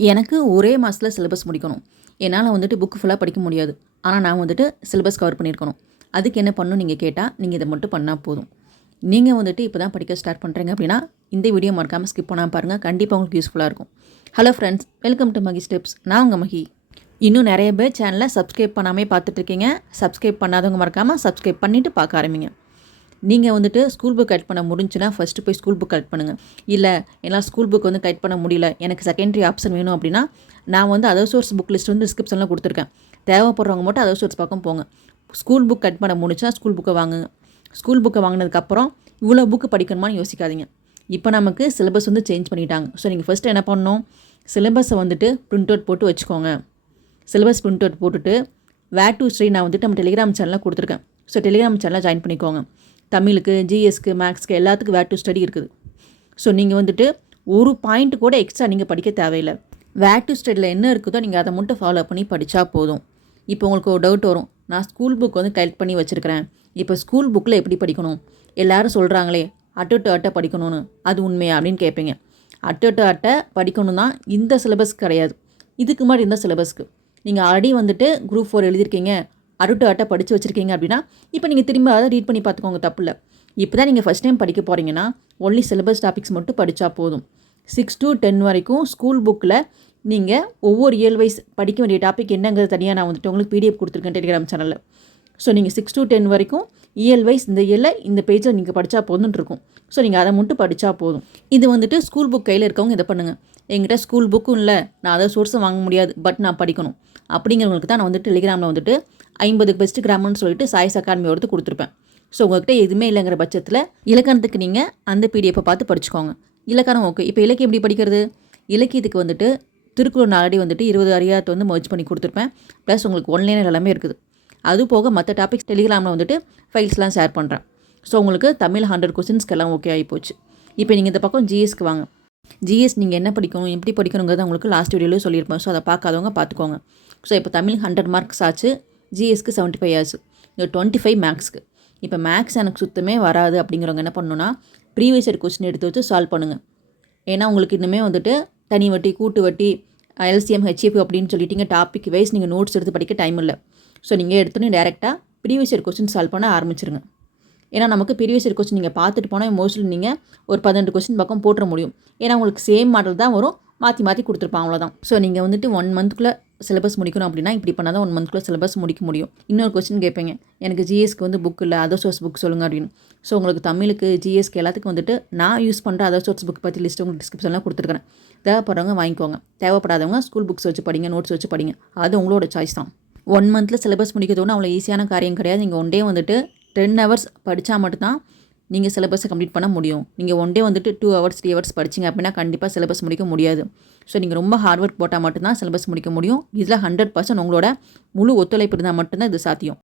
எனக்கு ஒரே மாதத்துல சிலபஸ் முடிக்கணும். என்னால வந்துட்டு புக் ஃபுல்லா படிக்க முடியாது. ஆனா, நான் வந்துட்டு சிலபஸ் கவர் பண்ணியிருக்கணும். அதுக்கு என்ன பண்ணணும்னு நீங்க கேட்டா, நீங்க இத மட்டும் பண்ணா போதும். நீங்க வந்துட்டு இப்ப தான் படிக்க ஸ்டார்ட் பண்றீங்க அப்படின்னா, இந்த வீடியோ மறக்காம ஸ்கிப் பண்ணாம பாருங்க. கண்டிப்பா உங்களுக்கு யூஸ்ஃபுல்லா இருக்கும். Hello friends, welcome to Magi steps. நான் உங்க மகி. இன்னும் நெறைய பேர் சேனல சப்ஸ்கிரைப் பண்ணாமயே பார்த்துட்டு இருக்கீங்க. சப்ஸ்கிரைப் பண்ணாதவங்க மறக்காம சப்ஸ்கிரைப் பண்ணிட்டு பார்க்க ஆரம்பிங்க. நீங்கள் வந்துட்டு ஸ்கூல் புக் கலெக்ட் பண்ண முடிஞ்சுன்னா ஃபஸ்ட்டு போய் ஸ்கூல் புக் கலெக்ட் பண்ணுங்கள். இல்லை என்னால் ஸ்கூல் புக் வந்து கலெக்ட் பண்ண முடியல, எனக்கு செகண்டரி ஆப்ஷன் வேணும் அப்படின்னா, நான் வந்து அதர் சோர்ஸ் புக் லிஸ்ட் வந்து டிஸ்கிரிப்ஷனில் கொடுத்துருக்கேன். தேவைப்படுறவங்க மட்டும் அதர் சோர்ஸ் பக்கம் போங்க. ஸ்கூல் புக் கலெக்ட் பண்ண முடிஞ்சுன்னா ஸ்கூல் புக்கை வாங்குங்க. ஸ்கூல் புக்கை வாங்கினதுக்கப்புறம் இவ்வளோ புக்கு படிக்கணுமான்னு யோசிக்காதீங்க. இப்போ நமக்கு சிலபஸ் வந்து சேஞ்ச் பண்ணிட்டாங்க. ஸோ நீங்கள் ஃபஸ்ட்டு என்ன பண்ணணும், சிலபஸை வந்துட்டு பிரிண்ட் அவுட் போட்டு வச்சுக்கோங்க. சிலபஸ் பிரிண்ட் அவுட் போட்டுட்டு வேர் டு ஸ்டடி நான் வந்துட்டு நம்ம டெலிகிராம் சேனலில் கொடுத்துருக்கேன். ஸோ டெலிகிராம் சேனலில் ஜாயின் பண்ணிக்கோங்க. தமிழுக்கு, ஜிஎஸ்க்கு, மேக்ஸ்க்கு எல்லாத்துக்கும் வேர் டு ஸ்டடி இருக்குது. ஸோ நீங்கள் வந்துட்டு ஒரு பாயிண்ட் கூட எக்ஸ்ட்ரா நீங்கள் படிக்க தேவையில்லை. வேர் டு ஸ்டடியில் என்ன இருக்குதோ நீங்கள் அதை மட்டும் ஃபாலோ பண்ணி படித்தா போதும். இப்போ உங்களுக்கு ஒரு டவுட் வரும், நான் ஸ்கூல் புக் வந்து கலெக்ட் பண்ணி வச்சுருக்கிறேன், இப்போ ஸ்கூல் புக்கில் எப்படி படிக்கணும்? எல்லாரும் சொல்கிறாங்களே அட்டு டு அட்டை படிக்கணும்னு, அது உண்மையா அப்படின்னு கேட்பீங்க. அட்டு டு அட்டை படிக்கணும் தான் இந்த சிலபஸ் கிடையாது. இதுக்கு முன்னாடி இந்த சிலபஸ்க்கு நீங்கள் ஆல்ரெடி வந்துட்டு குரூப் 4 எழுதியிருக்கீங்க, அட்டு டு அட்டை படித்து வச்சுருக்கீங்க அப்படின்னா, இப்போ நீங்கள் திரும்ப அதை ரீட் பண்ணி பார்த்துக்கோங்க, தப்பு இல்லை. இப்போ தான் நீங்கள் ஃபஸ்ட் டைம் படிக்க போகிறீங்கன்னா ஒன்லி சிலபஸ் டாபிக்ஸ் மட்டும் படித்தா போதும். 6 to 10 வரைக்கும் ஸ்கூல் புக்கில் நீங்கள் ஒவ்வொரு இயல் வைஸ் படிக்க வேண்டிய டாபிக் என்னங்கிறது தனியாக நான் வந்துட்டு உங்களுக்கு பிடிஎஃப் கொடுத்துருக்கேன் டெலிகிராம் சேனலில். ஸோ நீங்கள் 6 to 10 வரைக்கும் இயல் வைஸ் இந்த இயலில் இந்த பேஜில் நீங்கள் படித்தா போதும்னு இருக்கும். ஸோ நீங்கள் அதை மட்டும் படித்தா போதும். இது வந்துட்டு ஸ்கூல் புக் கையில் இருக்கவங்க இதை பண்ணுங்கள். என்கிட்ட ஸ்கூல் புக்கும் இல்லை, நான் அதை சோர்ஸும் வாங்க முடியாது, பட் நான் படிக்கணும் அப்படிங்கிறவங்களுக்கு தான் நான் வந்துட்டு டெலிகிராமில் வந்துட்டு 50 பெஸ்ட் கிராமர்னு சொல்லிட்டு சாய்ஸ் அகாடமி எடுத்து கொடுத்துருப்பேன். ஸோ உங்கள்கிட்ட எதுவுமே இல்லைங்கிற பட்சத்தில் இலக்கணத்துக்கு நீங்கள் அந்த பிடிஎஃப்பை பார்த்து படிச்சுக்கோங்க. இலக்கணம் ஓகே. இப்போ இலக்கியம் எப்படி படிக்கிறது? இலக்கியத்துக்கு வந்துட்டு திருக்குறள் ஆல்ரெடி வந்துட்டு 20 அதிகாரத்தை வந்து மர்ஜ் பண்ணி கொடுத்துருப்பேன். ப்ளஸ் உங்களுக்கு ஒன்லைனர் எல்லாமே இருக்குது. அது போக மற்ற டாபிக்ஸ் டெலிகிராமில் வந்துட்டு ஃபைல்ஸ்லாம் ஷேர் பண்ணுறேன். ஸோ உங்களுக்கு தமிழ் 100 கொஸ்டின்ஸ்க்கெல்லாம் ஓகே ஆகி போச்சு. இப்போ நீங்கள் இந்த பக்கம் ஜிஎஸ்க்கு வாங்க. ஜிஎஸ் நீங்கள் என்ன படிக்கணும், எப்படி படிக்கணுங்கிறத உங்களுக்கு லாஸ்ட் வீடியோவில் சொல்லியிருப்பேன். ஸோ அதை பார்க்காதவங்க பார்த்துக்கோங்க. ஸோ இப்போ தமிழ் 100 மார்க்ஸ் ஆச்சு, ஜிஎஸ்க்கு 75 ஆச்சு, இந்த 25 மேக்ஸ்க்கு. இப்போ மேக்ஸ் எனக்கு சுத்தமே வராது அப்படிங்கிறவங்க என்ன பண்ணணுன்னா, ப்ரீவியஸ் இயர் கொஸ்டின் எடுத்து வச்சு சால்வ் பண்ணுங்கள். ஏன்னா உங்களுக்கு இன்னுமே வந்துட்டு தனி வட்டி, கூட்டு வட்டி, எல்சிஎம், ஹெச்எஃப் அப்படின்னு சொல்லிட்டீங்க, டாபிக் வைஸ் நீங்கள் நோட்ஸ் எடுத்து படிக்க டைம் இல்லை. ஸோ நீங்கள் எடுத்துன்னு டேரெக்டாக ப்ரீவியஸ் இயர் கொஸ்டின் சால்வ் பண்ண ஆரம்பிச்சிருங்க. ஏன்னா நமக்கு ப்ரீவியஸ் இயர் கொஸ்டின் நீங்கள் பார்த்துட்டு போனால் மோஸ்ட்லி நீங்கள் ஒரு 12 கொஸ்டின் பக்கம் போட்டுற முடியும். ஏன்னா உங்களுக்கு சேம் மாடல் தான் வரும், மாற்றி கொடுத்துருப்பான், அவ்வளோதான். ஸோ நீங்கள் வந்துட்டு 1 மந்த்துக்குள்ளே சிலபஸ் முடிக்கணும் அப்படின்னா இப்படி பண்ணால் தான் 1 மந்த்க்குள்ளே சிலபஸ் முடிக்க முடியும். இன்னொரு கொஸ்டின் கேட்பீங்க, எனக்கு ஜிஎஸ்க்கு வந்து புக் இல்லை, அதர் சோர்ஸ் புக் சொல்லுங்கள் அப்படின்னு. ஸோ உங்களுக்கு தமிழுக்கு, ஜிஎஸ்க்கு எல்லாத்துக்கும் வந்துட்டு நான் யூஸ் பண்ணுற அதர் சோர்ஸ் புக் பற்றி லிஸ்ட் உங்களுக்கு டிஸ்கிரிப்ஷனில் கொடுத்துருக்கேன். தேவைப்படுறவங்க வாங்கிக்கோங்க, தேவைப்படாதவங்க ஸ்கூல் புக்ஸ் வச்சு படிங்க, நோட்ஸ் வச்சு படிங்க. அது உங்களோட சாய்ஸ் தான். 1 மந்தில் சிலபஸ் முடிக்கிறதுன்னு அவ்வளோ ஈஸியான காரியம் கிடையாது. நீங்கள் ஒன் டே வந்துட்டு 10 ஹவர்ஸ் படித்தா மட்டும்தான் நீங்கள் சிலபஸை கம்ப்ளீட் பண்ண முடியும். நீங்கள் ஒன் டே வந்துட்டு 2 ஹவர்ஸ் 3 ஹவர்ஸ் படிச்சிங்க அப்படின்னா கண்டிப்பாக சிலபஸ் முடிக்க முடியாது. ஸோ நீங்கள் ரொம்ப ஹார்ட் ஒர்க் போட்டால் மட்டும்தான் சிலபஸ் முடிக்க முடியும். இதில் 100% உங்களோட முழு ஒத்துழைப்பு இருந்தால் மட்டும்தான் இது சாத்தியம்.